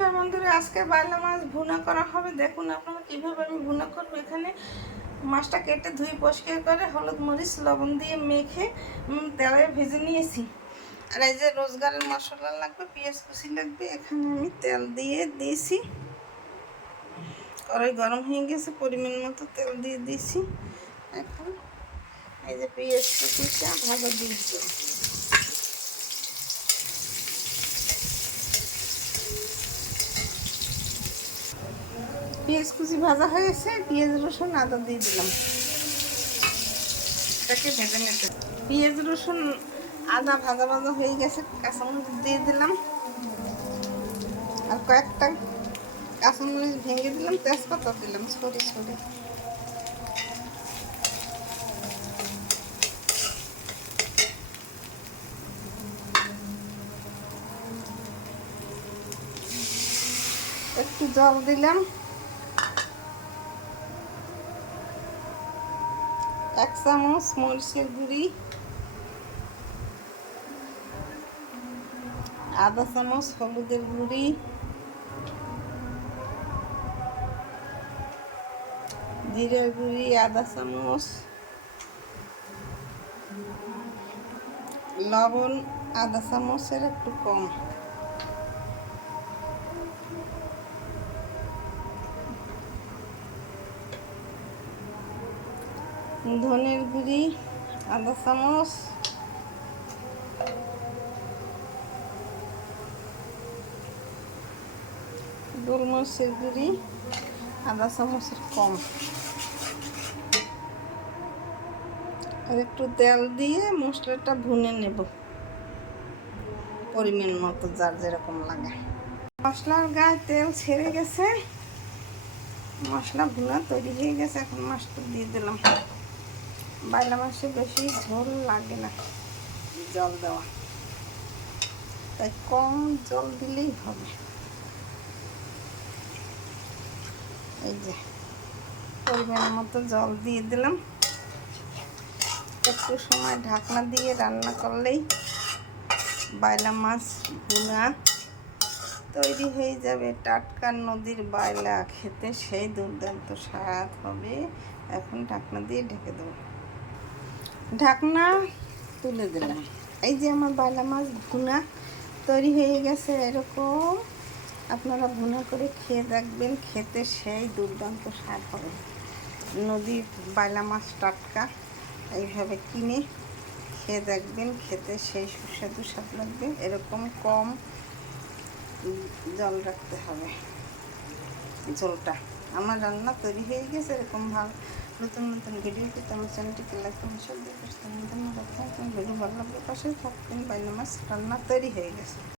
নমস্কার বন্ধুরা, আজকে বাইলা মাছ ভুনা করা হবে। দেখুন আপনারা কীভাবে আমি ভুনা করবো। এখানে মাছটা কেটে ধুই পরিষ্কার করে হলুদ মরিচ লবণ দিয়ে মেখে তেলে ভেজে নিয়েছি। আর এই যে রোজগারের মশলা লাগবে, পেঁয়াজ কুচি লাগবে। এখানে আমি তেল দিয়ে দিয়েছি, কড়াই গরম হয়ে গেছে, পরিমাণ মতো তেল দিয়ে দিয়েছি। এখন এই যে পেঁয়াজ কুচিটা ভাজা দিয়েছি। পেঁয়াজ কুচি ভাজা হয়েছে, পেঁয়াজ রসুন আদা দিয়ে দিলাম, এটাকে ভেজে নিতে। পেঁয়াজ রসুন আদা ভাজা ভাজা হয়ে গেছে, কাঁচামরিচ দিয়ে দিলাম, আর কয়েকটা কাঁচামরিচ ভেঙে দিলাম, তেজপাতা দিলাম ছড়ি ছড়ি। একটু জল দিলাম, 1 চামচ মরিচের গুঁড়ি, আধা চামচ হলুদের গুঁড়ি, জিরের গুঁড়ি আধা চামচ, লবণ আধা চামচের একটু কম, ধনের গুঁড়ি আধা চামচ, গোলমরিচের গুঁড়ি আধা চামচের কম। আর একটু তেল দিয়ে মশলাটা ভুনে নেব পরিমাণ মতো, যার যেরকম লাগে। মশলার গায়ে তেল ছেড়ে গেছে, মশলা ভুনা তৈরি হয়ে গেছে। এখন মাছটা দিয়ে দিলাম। বাইলা মাছে বেশি ঝোল লাগে না জল দেওয়া, তাই কম জল দিলেই হবে। এই যে পরিমাণ মতো জল দিয়ে দিলাম। একটু সময় ঢাকনা দিয়ে রান্না করলেই বাইলা মাছ ভুনা তৈরি হয়ে যাবে। টাটকা নদীর বাইলা, খেতে সেই দুর্দান্ত স্বাদ হবে। এখন ঢাকনা দিয়ে ঢেকে দেবো। ঢাকনা তুলে দিলাম। এই যে আমার বাইলা মাছ ভুনা তৈরি হয়ে গেছে। এরকম আপনারা ভুনা করে খেয়ে দেখবেন, খেতে সেই দুর্দান্ত স্বাদ হবে। নদীর বাইলা মাছ টাটকা, এইভাবে কিনে খেয়ে দেখবেন, খেতে সেই সুস্বাদু স্বাদ লাগবে। এরকম কম জল রাখতে হবে ঝোলটা। আমার রান্না তৈরি হয়ে গেছে। এরকম ভালো নতুন নতুন ভিডিও পেতে আমার চ্যানেলটিকে লাইক করুন, শেয়ার দিয়ে পাশে ধন্যবাদ। ভিডিও ভালো লাগলে পাশে থাকবেন। বাইলা মাছ রান্না তৈরি হয়ে গেছে।